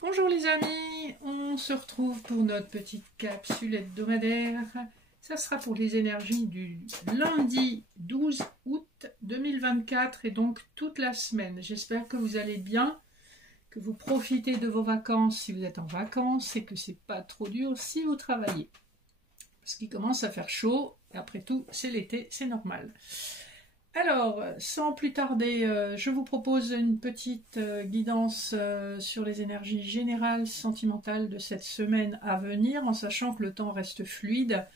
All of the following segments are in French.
Bonjour les amis, on se retrouve pour notre petite capsule hebdomadaire. Ça sera pour les énergies du lundi 12 août 2024 et donc toute la semaine. J'espère que vous allez bien, que vous profitez de vos vacances si vous êtes en vacances et que c'est pas trop dur si vous travaillez. Parce qu'il commence à faire chaud et après tout c'est l'été, c'est normal. Alors, sans plus tarder, je vous propose une petite guidance sur les énergies générales sentimentales de cette semaine à venir, en sachant que le temps reste fluide.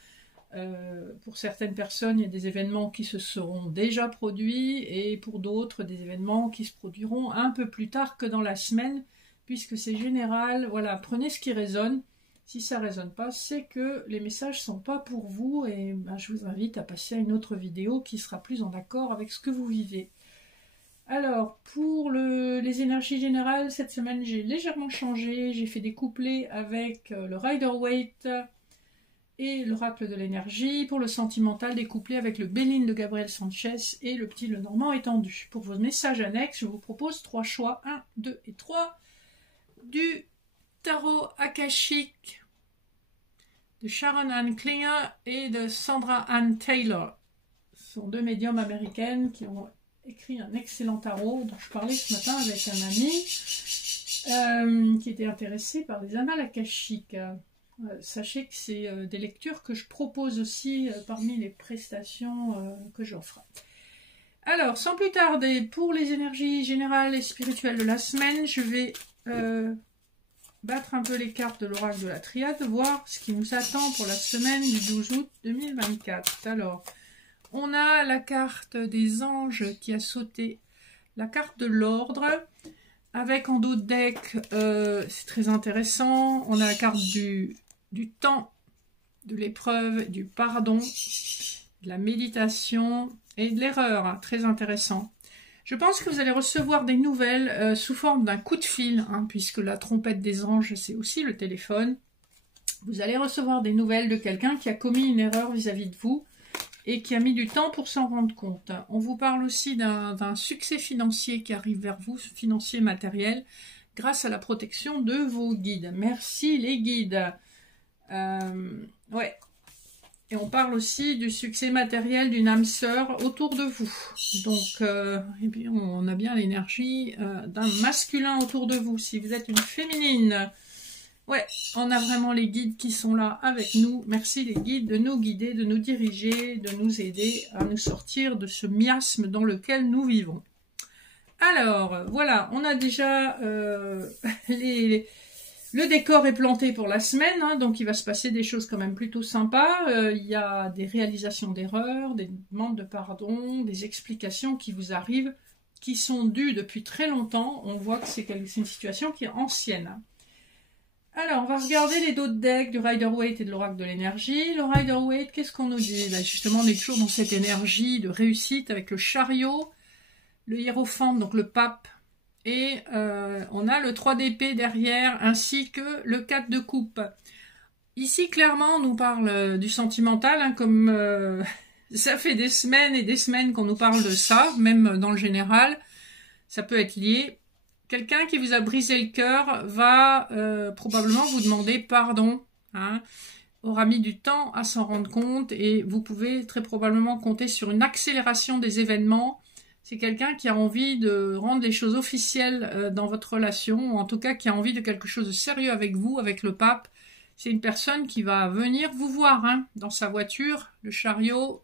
Pour certaines personnes, il y a des événements qui se seront déjà produits et pour d'autres, des événements qui se produiront un peu plus tard que dans la semaine, puisque c'est général. Voilà, prenez ce qui résonne. Si ça ne résonne pas, c'est que les messages ne sont pas pour vous et je vous invite à passer à une autre vidéo qui sera plus en accord avec ce que vous vivez. Alors, pour les énergies générales, cette semaine, j'ai légèrement changé. J'ai fait des couplets avec le Rider-Waite et l'Oracle de l'énergie. Pour le sentimental, des couplets avec le Béline de Gabriel Sanchez et le Petit Lenormand étendu. Pour vos messages annexes, je vous propose 3 choix, 1, 2 et 3, du Tarot Akashique de Sharon Ann Klinger et de Sandra Ann Taylor. Ce sont deux médiums américaines qui ont écrit un excellent tarot dont je parlais ce matin avec un ami qui était intéressé par les annales akashiques. Sachez que c'est des lectures que je propose aussi parmi les prestations que j'offre. Alors, sans plus tarder, pour les énergies générales et spirituelles de la semaine, je vais battre un peu les cartes de l'oracle de la triade, voir ce qui nous attend pour la semaine du 12 août 2024. Alors, on a la carte des anges qui a sauté, la carte de l'ordre, avec en dos de deck, c'est très intéressant, on a la carte du temps, de l'épreuve, du pardon, de la méditation et de l'erreur, très intéressant. Je pense que vous allez recevoir des nouvelles sous forme d'un coup de fil, puisque la trompette des anges, c'est aussi le téléphone. Vous allez recevoir des nouvelles de quelqu'un qui a commis une erreur vis-à-vis de vous et qui a mis du temps pour s'en rendre compte. On vous parle aussi d'un succès financier qui arrive vers vous, financier matériel, grâce à la protection de vos guides. Merci les guides. Ouais. Et on parle aussi du succès matériel d'une âme sœur autour de vous. Donc, et puis on a bien l'énergie d'un masculin autour de vous. Si vous êtes une féminine, ouais, on a vraiment les guides qui sont là avec nous. Merci les guides de nous guider, de nous diriger, de nous aider à nous sortir de ce miasme dans lequel nous vivons. Alors, voilà, on a déjà le décor est planté pour la semaine, donc il va se passer des choses quand même plutôt sympas. Il y a des réalisations d'erreurs, des demandes de pardon, des explications qui vous arrivent, qui sont dues depuis très longtemps. On voit que c'est une situation qui est ancienne. Alors, on va regarder les dos de deck du Rider-Waite et de l'Oracle de l'énergie. Le Rider-Waite, qu'est-ce qu'on nous dit? Justement, on est toujours dans cette énergie de réussite avec le chariot, le hiérophant, donc le pape, et on a le 3 d'épée derrière, ainsi que le 4 de coupe. Ici, clairement, on nous parle du sentimental, comme ça fait des semaines et des semaines qu'on nous parle de ça, même dans le général, ça peut être lié. Quelqu'un qui vous a brisé le cœur va probablement vous demander pardon, aura mis du temps à s'en rendre compte, et vous pouvez très probablement compter sur une accélération des événements. C'est quelqu'un qui a envie de rendre les choses officielles dans votre relation, ou en tout cas qui a envie de quelque chose de sérieux avec vous, avec le pape. C'est une personne qui va venir vous voir dans sa voiture. Le chariot,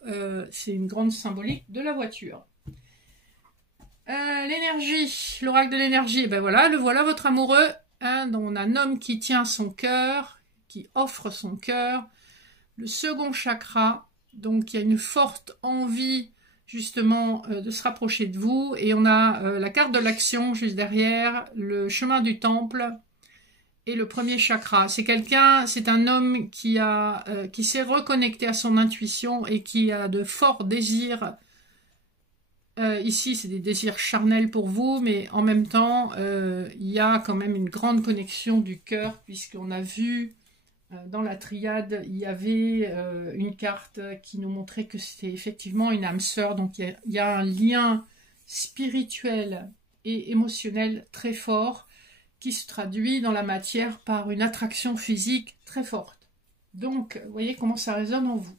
c'est une grande symbolique de la voiture. L'énergie, l'oracle de l'énergie, ben voilà, le voilà votre amoureux. On a un homme qui tient son cœur, qui offre son cœur. Le second chakra, donc il y a une forte envie justement de se rapprocher de vous, et on a la carte de l'action juste derrière, le chemin du temple et le premier chakra. C'est un homme qui s'est reconnecté à son intuition et qui a de forts désirs. Ici, c'est des désirs charnels pour vous, mais en même temps, il y a quand même une grande connexion du cœur, puisqu'on a vu dans la triade, il y avait une carte qui nous montrait que c'était effectivement une âme sœur. Donc il y a un lien spirituel et émotionnel très fort qui se traduit dans la matière par une attraction physique très forte. Donc, vous voyez comment ça résonne en vous.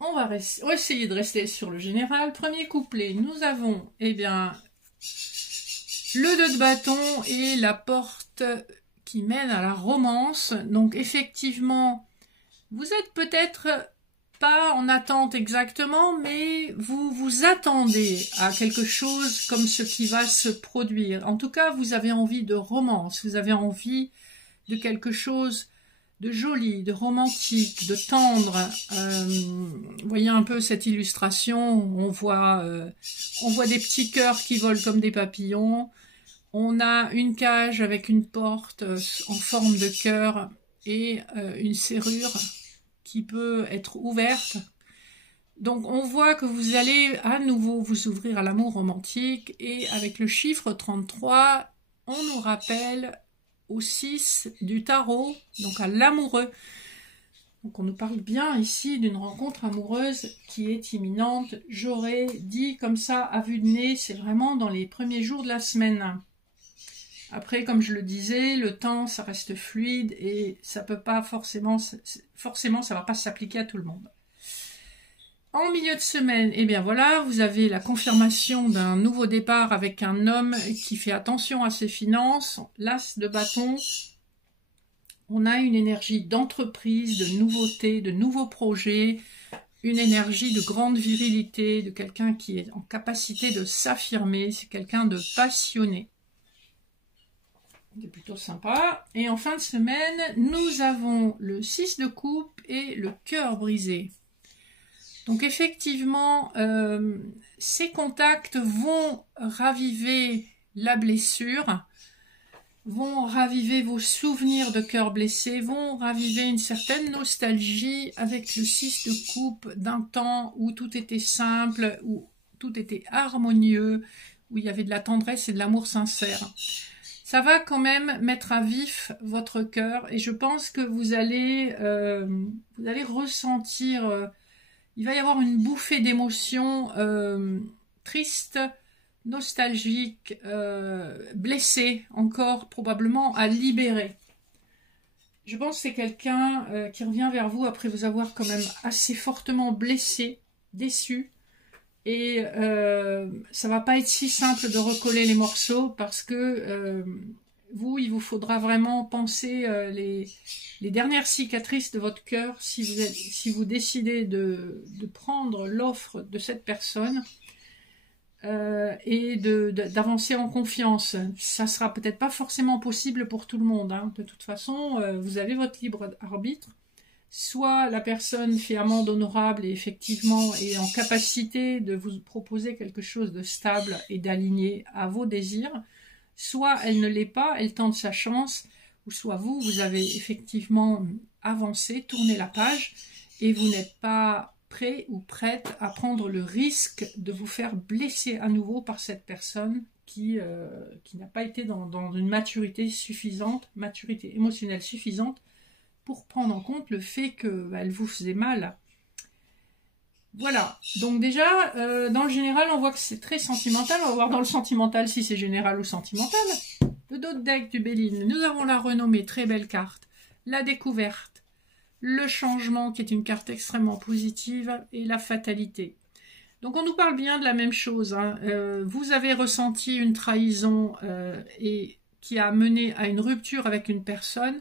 On va essayer de rester sur le général. Premier couplet, nous avons, eh bien, le 2 de bâton et la porte qui mène à la romance. Donc, effectivement, vous êtes peut-être pas en attente exactement, mais vous vous attendez à quelque chose comme ce qui va se produire. En tout cas, vous avez envie de romance, vous avez envie de quelque chose de joli, de romantique, de tendre. Vous voyez un peu cette illustration, on voit des petits cœurs qui volent comme des papillons. On a une cage avec une porte en forme de cœur et une serrure qui peut être ouverte. Donc on voit que vous allez à nouveau vous ouvrir à l'amour romantique, et avec le chiffre 33, on nous rappelle au 6 du tarot, donc à l'amoureux. Donc on nous parle bien ici d'une rencontre amoureuse qui est imminente. J'aurais dit comme ça à vue de nez, c'est vraiment dans les premiers jours de la semaine. Après, comme je le disais, le temps, ça reste fluide et ça peut pas forcément ça va pas s'appliquer à tout le monde. En milieu de semaine, eh bien voilà, vous avez la confirmation d'un nouveau départ avec un homme qui fait attention à ses finances. L'as de bâton, on a une énergie d'entreprise, de nouveauté, de nouveaux projets, une énergie de grande virilité, de quelqu'un qui est en capacité de s'affirmer, c'est quelqu'un de passionné. C'est plutôt sympa. Et en fin de semaine, nous avons le 6 de coupe et le cœur brisé. Donc effectivement, ces contacts vont raviver la blessure, vont raviver vos souvenirs de cœur blessé, vont raviver une certaine nostalgie avec le 6 de coupe d'un temps où tout était simple, où tout était harmonieux, où il y avait de la tendresse et de l'amour sincère. Ça va quand même mettre à vif votre cœur, et je pense que vous allez ressentir... il va y avoir une bouffée d'émotions tristes, nostalgiques, blessées, encore probablement à libérer. Je pense que c'est quelqu'un qui revient vers vous après vous avoir quand même assez fortement blessé, déçu. Et ça va pas être si simple de recoller les morceaux, parce que il vous faudra vraiment penser les dernières cicatrices de votre cœur si vous décidez de prendre l'offre de cette personne et d'avancer en confiance. Ça sera peut-être pas forcément possible pour tout le monde, hein. De toute façon, vous avez votre libre arbitre. Soit la personne fait amende honorable et effectivement est en capacité de vous proposer quelque chose de stable et d'aligné à vos désirs, soit elle ne l'est pas, elle tente sa chance, ou soit vous avez effectivement avancé, tourné la page, et vous n'êtes pas prêt ou prête à prendre le risque de vous faire blesser à nouveau par cette personne qui n'a pas été dans une maturité émotionnelle suffisante, pour prendre en compte le fait qu'elle vous faisait mal. Voilà, donc déjà, dans le général, on voit que c'est très sentimental. On va voir dans le sentimental si c'est général ou sentimental. Le dos de deck du Béline, nous avons la renommée, très belle carte, la découverte, le changement qui est une carte extrêmement positive, et la fatalité. Donc on nous parle bien de la même chose, hein. Vous avez ressenti une trahison et qui a mené à une rupture avec une personne.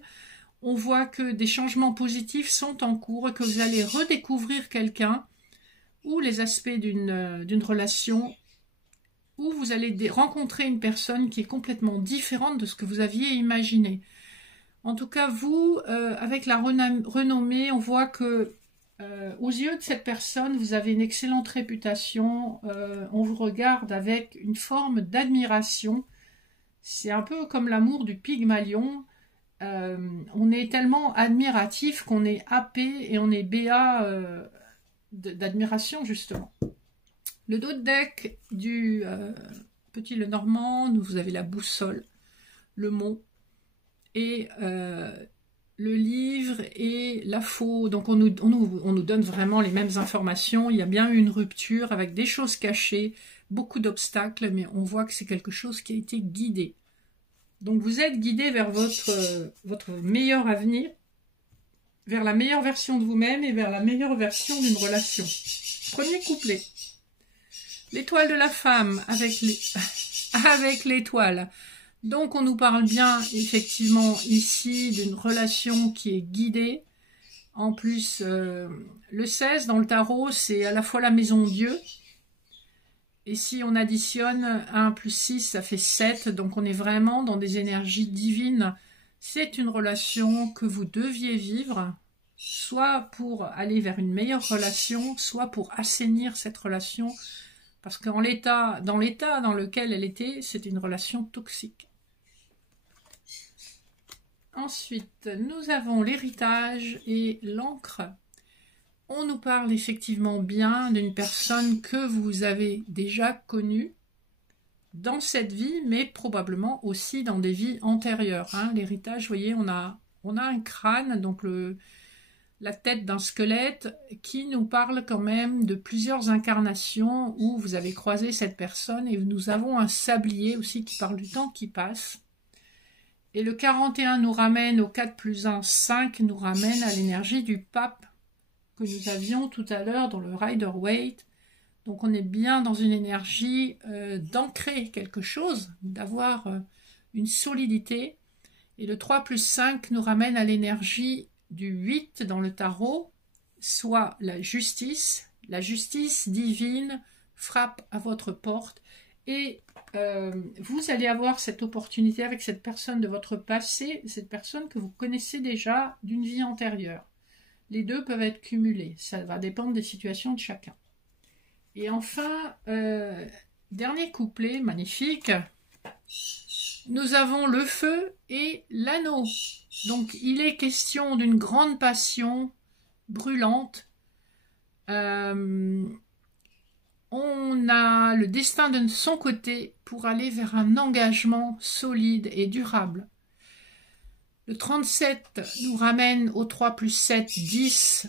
On voit que des changements positifs sont en cours et que vous allez redécouvrir quelqu'un, ou les aspects d'une relation, où vous allez rencontrer une personne qui est complètement différente de ce que vous aviez imaginé. En tout cas, vous, avec la renommée, on voit que aux yeux de cette personne, vous avez une excellente réputation, on vous regarde avec une forme d'admiration. C'est un peu comme l'amour du Pygmalion. On est tellement admiratif qu'on est happé et on est béat d'admiration, justement. Le dos de deck du Petit Lenormand, vous avez la boussole, le mont et le livre et la faux. Donc on nous donne vraiment les mêmes informations. Il y a bien eu une rupture avec des choses cachées, beaucoup d'obstacles, mais on voit que c'est quelque chose qui a été guidé. Donc vous êtes guidé vers votre meilleur avenir, vers la meilleure version de vous-même et vers la meilleure version d'une relation. Premier couplet. L'étoile de la femme avec l'étoile. Donc on nous parle bien effectivement ici d'une relation qui est guidée. En plus, le 16 dans le tarot, c'est à la fois la maison Dieu. Et si on additionne 1 plus 6, ça fait 7. Donc on est vraiment dans des énergies divines. C'est une relation que vous deviez vivre, soit pour aller vers une meilleure relation, soit pour assainir cette relation. Parce que dans l'état dans lequel elle était, c'était une relation toxique. Ensuite, nous avons l'héritage et l'encre. On nous parle effectivement bien d'une personne que vous avez déjà connue dans cette vie, mais probablement aussi dans des vies antérieures. Hein. L'héritage, vous voyez, on a un crâne, donc la tête d'un squelette, qui nous parle quand même de plusieurs incarnations où vous avez croisé cette personne, et nous avons un sablier aussi qui parle du temps qui passe. Et le 41 nous ramène au 4 plus 1, 5, nous ramène à l'énergie du pape que nous avions tout à l'heure dans le Rider-Waite. Donc on est bien dans une énergie d'ancrer quelque chose, d'avoir une solidité. Et le 3 plus 5 nous ramène à l'énergie du 8 dans le tarot, soit la justice divine frappe à votre porte. Et vous allez avoir cette opportunité avec cette personne de votre passé, cette personne que vous connaissez déjà d'une vie antérieure. Les deux peuvent être cumulés, ça va dépendre des situations de chacun. Et enfin, dernier couplet magnifique, nous avons le feu et l'anneau. Donc il est question d'une grande passion brûlante. On a le destin de son côté pour aller vers un engagement solide et durable. Le 37 nous ramène au 3 plus 7, 10.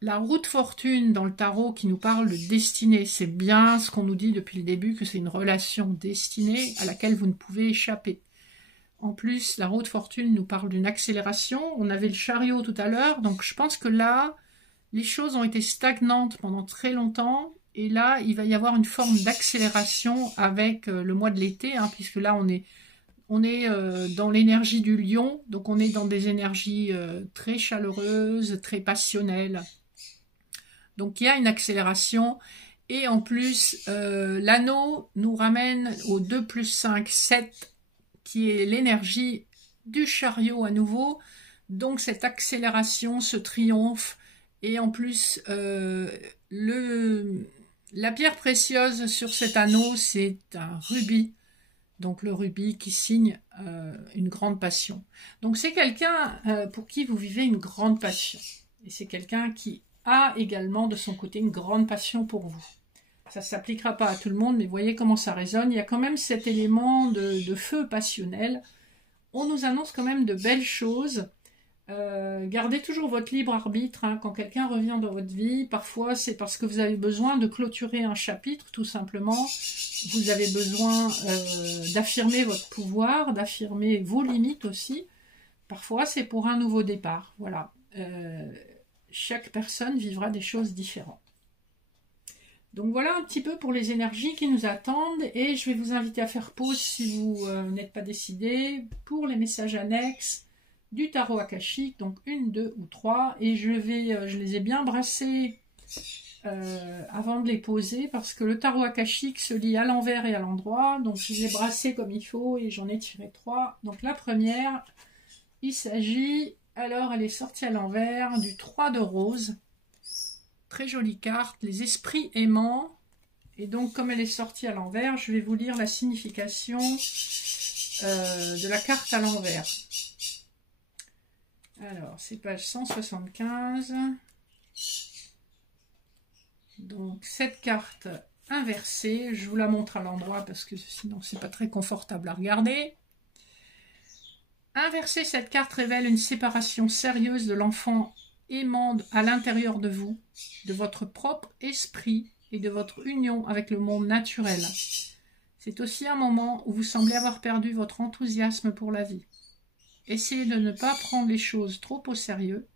La roue de fortune dans le tarot qui nous parle de destinée. C'est bien ce qu'on nous dit depuis le début, que c'est une relation destinée à laquelle vous ne pouvez échapper. En plus, la roue de fortune nous parle d'une accélération. On avait le chariot tout à l'heure, donc je pense que là, les choses ont été stagnantes pendant très longtemps. Et là, il va y avoir une forme d'accélération avec le mois de l'été, hein, puisque là, on est dans l'énergie du lion, donc on est dans des énergies très chaleureuses, très passionnelles. Donc il y a une accélération, et en plus, l'anneau nous ramène au 2 plus 5, 7, qui est l'énergie du chariot à nouveau. Donc cette accélération, ce triomphe, et en plus, la pierre précieuse sur cet anneau, c'est un rubis. Donc le rubis qui signe une grande passion. Donc c'est quelqu'un pour qui vous vivez une grande passion. Et c'est quelqu'un qui a également de son côté une grande passion pour vous. Ça ne s'appliquera pas à tout le monde, mais voyez comment ça résonne. Il y a quand même cet élément de feu passionnel. On nous annonce quand même de belles choses. Gardez toujours votre libre arbitre, hein. Quand quelqu'un revient dans votre vie, parfois c'est parce que vous avez besoin de clôturer un chapitre, tout simplement. Vous avez besoin d'affirmer votre pouvoir, d'affirmer vos limites aussi. Parfois c'est pour un nouveau départ. Voilà. Chaque personne vivra des choses différentes. Donc voilà un petit peu pour les énergies qui nous attendent, et je vais vous inviter à faire pause si vous n'êtes pas décidé pour les messages annexes du tarot akashique, donc 1, 2 ou 3, et je les ai bien brassés avant de les poser, parce que le tarot akashique se lit à l'envers et à l'endroit, donc je les ai brassés comme il faut et j'en ai tiré 3. Donc la première, il s'agit, alors elle est sortie à l'envers, du 3 de rose, très jolie carte, les esprits aimants, et donc comme elle est sortie à l'envers, je vais vous lire la signification de la carte à l'envers. Alors, c'est page 175. Donc, cette carte inversée, je vous la montre à l'endroit parce que sinon, c'est pas très confortable à regarder. Inversée, cette carte révèle une séparation sérieuse de l'enfant aimant à l'intérieur de vous, de votre propre esprit et de votre union avec le monde naturel. C'est aussi un moment où vous semblez avoir perdu votre enthousiasme pour la vie. Essayez de ne pas prendre les choses trop au sérieux.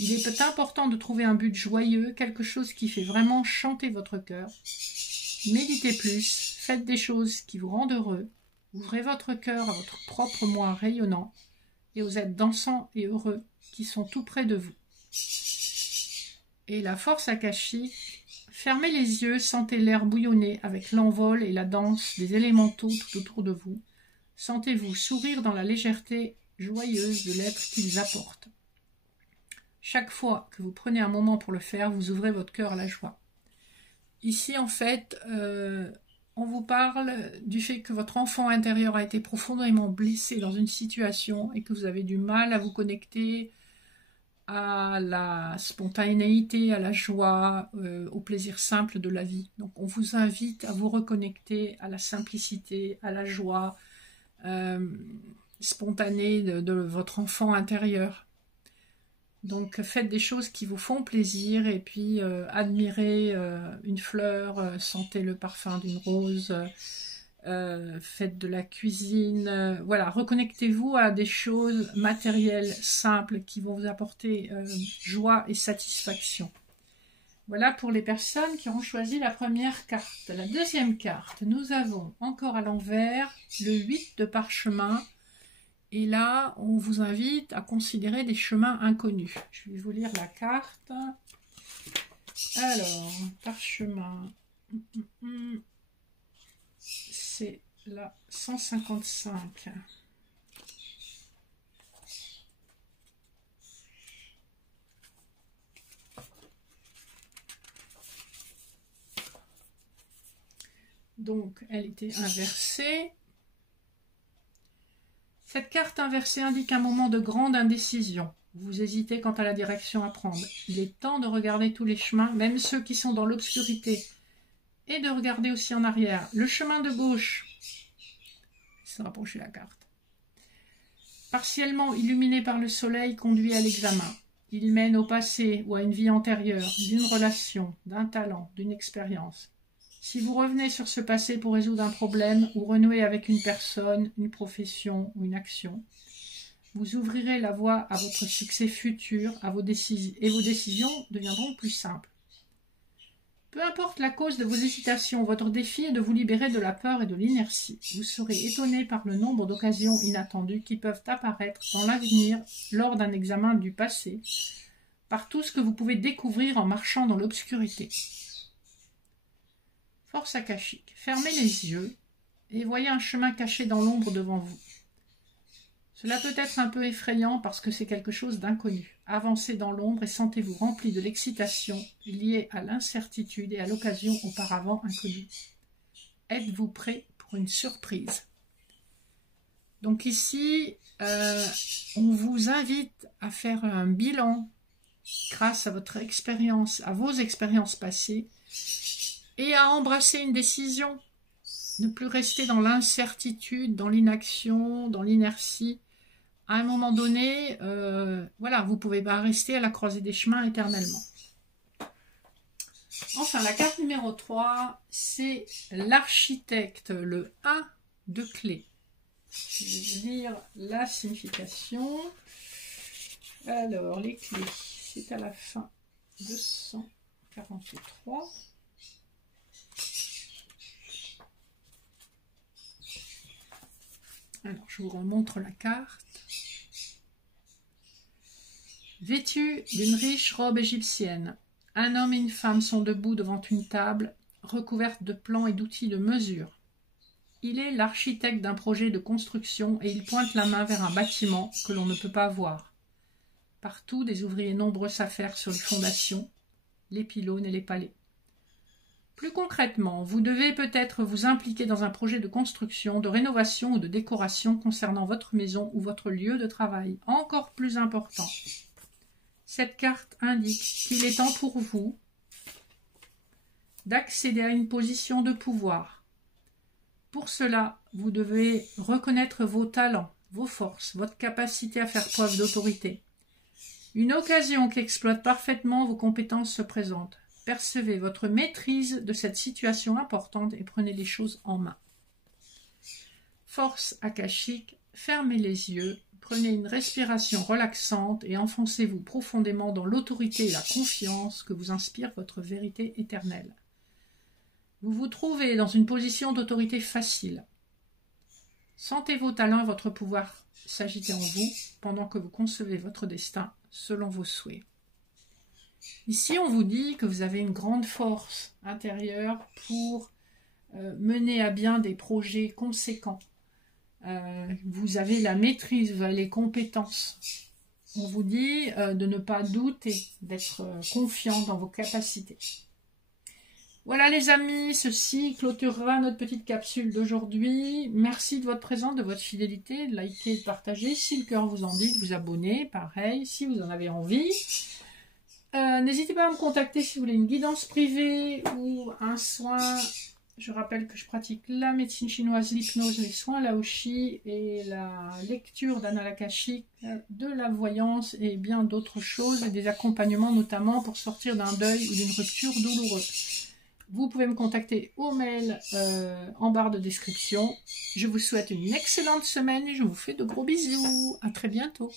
Il est important de trouver un but joyeux, quelque chose qui fait vraiment chanter votre cœur. Méditez plus, faites des choses qui vous rendent heureux, ouvrez votre cœur à votre propre moi rayonnant et aux êtres dansants et heureux qui sont tout près de vous. Et la force akashique, fermez les yeux, sentez l'air bouillonner avec l'envol et la danse des élémentaux tout autour de vous. Sentez-vous sourire dans la légèreté joyeuse de l'être qu'ils apportent. Chaque fois que vous prenez un moment pour le faire, vous ouvrez votre cœur à la joie. Ici, en fait, on vous parle du fait que votre enfant intérieur a été profondément blessé dans une situation et que vous avez du mal à vous connecter à la spontanéité, à la joie, au plaisir simple de la vie. Donc on vous invite à vous reconnecter à la simplicité, à la joie spontanée de votre enfant intérieur. Donc faites des choses qui vous font plaisir et puis admirez une fleur, sentez le parfum d'une rose, faites de la cuisine, voilà, reconnectez-vous à des choses matérielles simples qui vont vous apporter joie et satisfaction. Voilà pour les personnes qui ont choisi la première carte. La deuxième carte, nous avons encore à l'envers le 8 de parchemin. Et là, on vous invite à considérer des chemins inconnus. Je vais vous lire la carte. Alors, parchemin, c'est la 155. Donc, elle était inversée. Cette carte inversée indique un moment de grande indécision. Vous hésitez quant à la direction à prendre. Il est temps de regarder tous les chemins, même ceux qui sont dans l'obscurité, et de regarder aussi en arrière. Le chemin de gauche, se rapprocher la carte, partiellement illuminé par le soleil, conduit à l'examen. Il mène au passé ou à une vie antérieure, d'une relation, d'un talent, d'une expérience. Si vous revenez sur ce passé pour résoudre un problème ou renouer avec une personne, une profession ou une action, vous ouvrirez la voie à votre succès futur et vos décisions deviendront plus simples. Peu importe la cause de vos hésitations, votre défi est de vous libérer de la peur et de l'inertie. Vous serez étonné par le nombre d'occasions inattendues qui peuvent apparaître dans l'avenir lors d'un examen du passé, par tout ce que vous pouvez découvrir en marchant dans l'obscurité. Force akashique. Fermez les yeux et voyez un chemin caché dans l'ombre devant vous. Cela peut être un peu effrayant parce que c'est quelque chose d'inconnu. Avancez dans l'ombre et sentez-vous rempli de l'excitation liée à l'incertitude et à l'occasion auparavant inconnue. Êtes-vous prêt pour une surprise? Donc ici, on vous invite à faire un bilan grâce à votre expérience, à vos expériences passées, et à embrasser une décision, ne plus rester dans l'incertitude, dans l'inaction, dans l'inertie. À un moment donné, voilà, vous ne pouvez pas rester à la croisée des chemins éternellement. Enfin, la carte numéro 3, c'est l'architecte, le 1 de clé. Je vais lire la signification. Alors, les clés, c'est à la fin 243. Alors, je vous remontre la carte. Vêtu d'une riche robe égyptienne, un homme et une femme sont debout devant une table recouverte de plans et d'outils de mesure. Il est l'architecte d'un projet de construction et il pointe la main vers un bâtiment que l'on ne peut pas voir. Partout, des ouvriers nombreux s'affairent sur les fondations, les pylônes et les palais. Plus concrètement, vous devez peut-être vous impliquer dans un projet de construction, de rénovation ou de décoration concernant votre maison ou votre lieu de travail. Encore plus important, cette carte indique qu'il est temps pour vous d'accéder à une position de pouvoir. Pour cela, vous devez reconnaître vos talents, vos forces, votre capacité à faire preuve d'autorité. Une occasion qui exploite parfaitement vos compétences se présente. Percevez votre maîtrise de cette situation importante et prenez les choses en main. Force akashique, fermez les yeux, prenez une respiration relaxante et enfoncez-vous profondément dans l'autorité et la confiance que vous inspire votre vérité éternelle. Vous vous trouvez dans une position d'autorité facile. Sentez vos talents et votre pouvoir s'agiter en vous pendant que vous concevez votre destin selon vos souhaits. Ici, on vous dit que vous avez une grande force intérieure pour mener à bien des projets conséquents. Vous avez la maîtrise, vous avez les compétences. On vous dit de ne pas douter, d'être confiant dans vos capacités. Voilà les amis, ceci clôturera notre petite capsule d'aujourd'hui. Merci de votre présence, de votre fidélité, de liker, de partager. Si le cœur vous en dit, de vous abonner, pareil, si vous en avez envie. N'hésitez pas à me contacter si vous voulez une guidance privée ou un soin. Je rappelle que je pratique la médecine chinoise, l'hypnose, les soins laoshi et la lecture d'annales akashiques, de la voyance et bien d'autres choses, et des accompagnements notamment pour sortir d'un deuil ou d'une rupture douloureuse. Vous pouvez me contacter au mail en barre de description. Je vous souhaite une excellente semaine et je vous fais de gros bisous. À très bientôt.